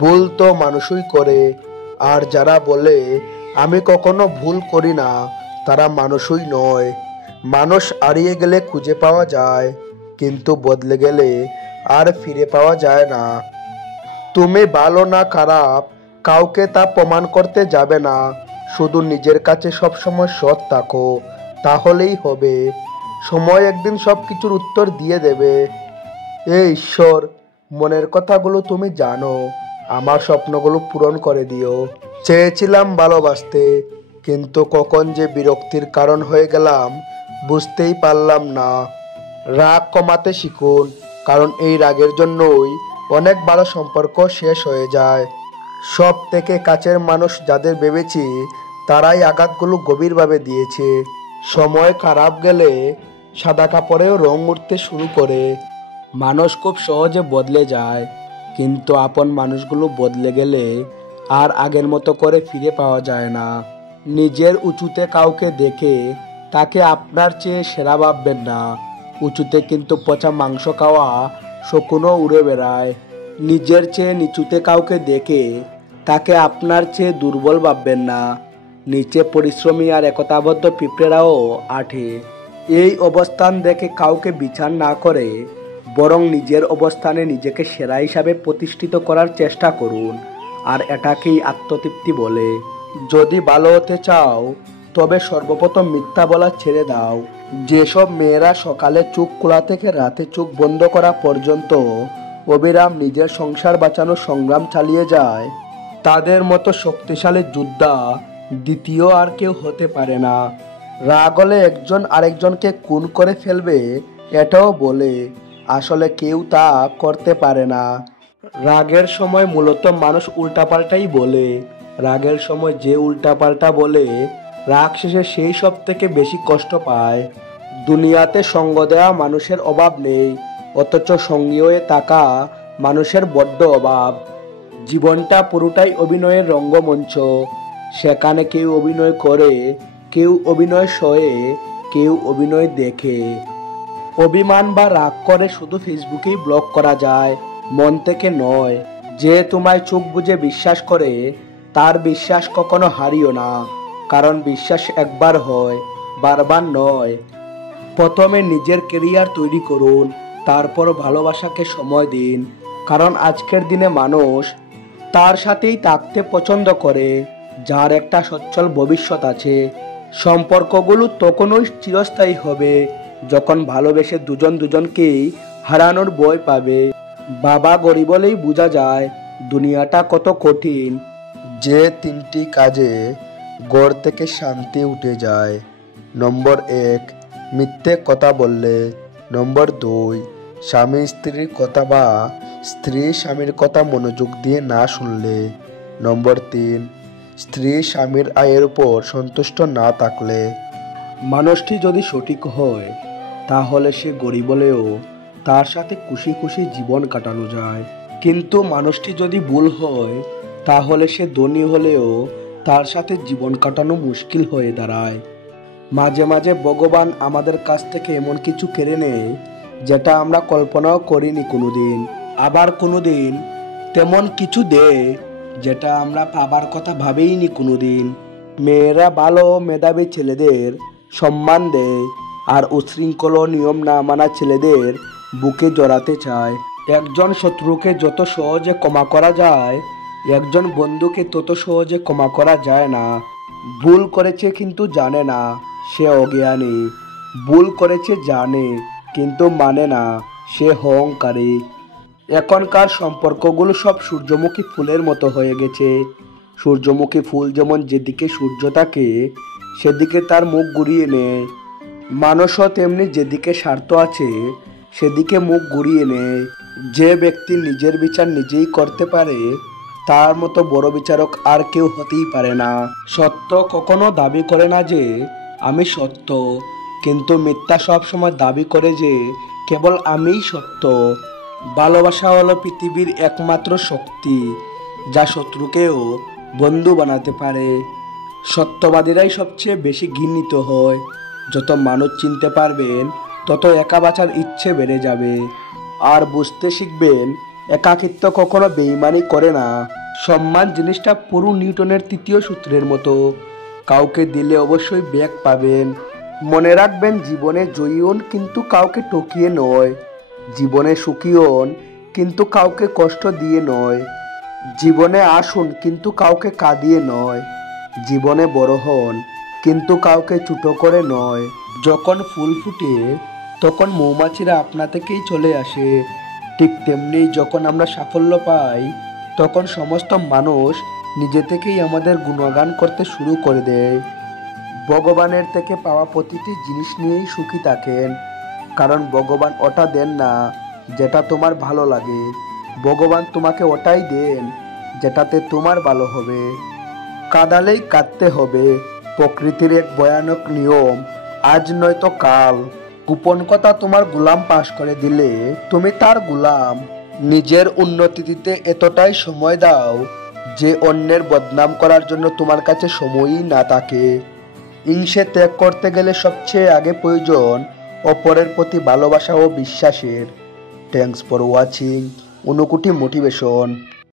ভুল তো মানুষই করে, আর যারা বলে আমি কখনো ভুল করি না তারা মানুষই নয়। মানুষ হারিয়ে গেলে খুঁজে পাওয়া যায়, কিন্তু বদলে গেলে আর ফিরে পাওয়া যায় না। তুমি ভালো না খারাপ কাউকে তা প্রমাণ করতে যাবে না, শুধু নিজের কাছে সবসময় সৎ থাকো, তাহলেই হবে। সময় একদিন সব কিছুর উত্তর দিয়ে দেবে। ঈশ্বর, মনের কথাগুলো তুমি জানো, আমার স্বপ্নগুলো পূরণ করে দিও। চেয়েছিলাম ভালোবাসতে, কিন্তু কখন যে বিরক্তির কারণ হয়ে গেলাম বুঝতেই পারলাম না। রাগ কমাতে শিখুন, কারণ এই রাগের জন্যই অনেক ভালো সম্পর্ক শেষ হয়ে যায়। সব থেকে কাছের মানুষ যাদের ভেবেছি তারাই আঘাতগুলো গভীরভাবে দিয়েছে। সময় খারাপ গেলে সাদা কাপড়েও রং উঠতে শুরু করে। মানুষ খুব সহজে বদলে যায়, কিন্তু আপন মানুষগুলো বদলে গেলে আর আগের মতো করে ফিরে পাওয়া যায় না। নিজের উঁচুতে কাউকে দেখে তাকে আপনার চেয়ে সেরা ভাববেন না। উঁচুতে কিন্তু পচা মাংস খাওয়া শকুনও উড়ে বেড়ায়। নিজের চেয়ে নিচুতে কাউকে দেখে তাকে আপনার চেয়ে দুর্বল ভাববেন না। নিচে পরিশ্রমী আর একতাবদ্ধ পিঁপড়েরাও আঠে। এই অবস্থান দেখে কাউকে বিচার না করে বরং নিজের অবস্থানে নিজেকে সেরা হিসাবে প্রতিষ্ঠিত করার চেষ্টা করুন, আর এটাকেই আত্মতৃপ্তি বলে। যদি ভালো হতে চাও তবে সর্বপ্রথম মিথ্যা বলা ছেড়ে দাও। যেসব মেয়েরা সকালে চোখ খোলা থেকে রাতে চোখ বন্ধ করা পর্যন্ত অবিরাম নিজের সংসার বাঁচানোর সংগ্রাম চালিয়ে যায়, তাদের মতো শক্তিশালী যোদ্ধা দ্বিতীয় আর কেউ হতে পারে না। রাগ হলে একজন আরেকজনকে খুন করে ফেলবে এটাও বলে, আসলে কেউ তা করতে পারে না। রাগের সময় মূলত মানুষ উল্টাপাল্টাই বলে। রাগের সময় যে উল্টাপাল্টা বলে রাগ শেষে সেই সব থেকে বেশি কষ্ট পায়। দুনিয়াতে সঙ্গ দেওয়া মানুষের অভাব নেই, অথচ সঙ্গী হয়ে থাকা মানুষের বড্ড অভাব। জীবনটা পুরোটাই অভিনয়ের রঙ্গমঞ্চ। সেখানে কেউ অভিনয় করে, কেউ অভিনয় সয়ে, কেউ অভিনয় দেখে। অভিমান বা রাগ করে শুধু ফেসবুকেই ব্লক করা যায়, মন থেকে নয়। যে তোমায় চোখ বুজে বিশ্বাস করে তার বিশ্বাস কখনো হারিও না, কারণ বিশ্বাস একবার হয়, বারবার নয়। প্রথমে নিজের কেরিয়ার তৈরি করুন, তারপর ভালোবাসাকে সময় দিন, কারণ আজকের দিনে মানুষ তার সাথেই থাকতে পছন্দ করে যার একটা সচ্ছল ভবিষ্যৎ আছে। সম্পর্কগুলো তখনই চিরস্থায়ী হবে যখন ভালোবেসে দুজন দুজনকেই হারানোর ভয় পাবে। বাবা গরিব বলেই বোঝা যায় দুনিয়াটা কত কঠিন। যে তিনটি কাজে ঘর থেকে শান্তি উঠে যায়: নম্বর 1, মিথ্যে কথা বললে; নম্বর 2, স্বামী স্ত্রীর কথা বা স্ত্রী স্বামীর কথা মনোযোগ দিয়ে না শুনলে; নম্বর 3, স্ত্রী স্বামীর আয়ের উপর সন্তুষ্ট না থাকলে। মানুষটি যদি সঠিক হয় তাহলে সে গরিব হলেও তার সাথে খুশি খুশি জীবন কাটানো যায়, কিন্তু মানুষটি যদি ভুল হয় তাহলে সে ধনী হলেও তার সাথে জীবন কাটানো মুশকিল হয়ে দাঁড়ায়। মাঝে মাঝে ভগবান আমাদের কাছ থেকে এমন কিছু কেড়ে নেয় যেটা আমরা কল্পনাও করিনি কোনোদিন, আবার কোনোদিন তেমন কিছু দেয় যেটা আমরা পাবার কথা ভাবেইনি কোনোদিন। মেয়েরা ভালো মেধাবী ছেলেদের সম্মান দেয়, আর উচ্ছৃঙ্খল নিয়ম না মানা ছেলেদের বুকে জড়াতে চায়। একজন শত্রুকে যত সহজে ক্ষমা করা যায়, একজন বন্ধুকে তত সহজে ক্ষমা করা যায় না। ভুল করেছে কিন্তু জানে না, সে অজ্ঞানী। ভুল করেছে জানে কিন্তু মানে না, সে অহংকারী। এখনকার সম্পর্কগুলো সব সূর্যমুখী ফুলের মতো হয়ে গেছে। সূর্যমুখী ফুল যেমন যেদিকে সূর্য থাকে সেদিকে তার মুখ ঘুরিয়ে নেয়, মানুষও তেমনি যেদিকে স্বার্থ আছে সেদিকে মুখ ঘুরিয়ে নেয়। যে ব্যক্তি নিজের বিচার নিজেই করতে পারে তার মতো বড় বিচারক আর কেউ হতেই পারে না। সত্য কখনো দাবি করে না যে আমি সত্য, কিন্তু মিথ্যা সবসময় দাবি করে যে কেবল আমিই সত্য। ভালোবাসা হলো পৃথিবীর একমাত্র শক্তি যা শত্রুকেও বন্ধু বানাতে পারে। সত্যবাদীরাই সবচেয়ে বেশি ঘৃণিত হয়। যত মানুষ চিনতে পারবেন তত একা বাঁচার ইচ্ছে বেড়ে যাবে। আর বুঝতে শিখবেন একাকিত্ব কখনো বেইমানি করে না। সম্মান জিনিসটা পুরো নিউটনের তৃতীয় সূত্রের মতো, কাউকে দিলে অবশ্যই ব্যাক পাবেন। মনে রাখবেন, জীবনে জয়ী হন কিন্তু কাউকে টকিয়ে নয়, জীবনে সুখী হন কিন্তু কাউকে কষ্ট দিয়ে নয়, জীবনে আসুন কিন্তু কাউকে কাঁদিয়ে নয়, জীবনে বড় হন কিন্তু কাউকে ছোট করে নয়। যখন ফুল ফুটে তখন মৌমাছিরা আপনা থেকেই চলে আসে, ঠিক তেমনি যখন আমরা সাফল্য পাই তখন সমস্ত মানুষ নিজে থেকেই আমাদের গুণগান করতে শুরু করে দেয়। ভগবানের থেকে পাওয়া প্রতিটি জিনিস নিয়েই সুখী থাকেন, কারণ ভগবান ওটা দেন না যেটা তোমার ভালো লাগে, ভগবান তোমাকে ওটাই দেন যেটাতে তোমার ভালো হবে। কাঁদালেই কাঁদতে হবে, প্রকৃতির এক ভয়ানক নিয়ম, আজ নয়তো কাল। গোপন কথা তোমার গোলাম পাশ করে দিলে তুমি তার গোলাম। নিজের উন্নতি দিতে এতটাই সময় দাও যে অন্যের বদনাম করার জন্য তোমার কাছে সময়ই না থাকে। হিংসে ত্যাগ করতে গেলে সবচেয়ে আগে প্রয়োজন অপরের প্রতি ভালোবাসা ও বিশ্বাসের। Thanks for watching Anukuti motivation.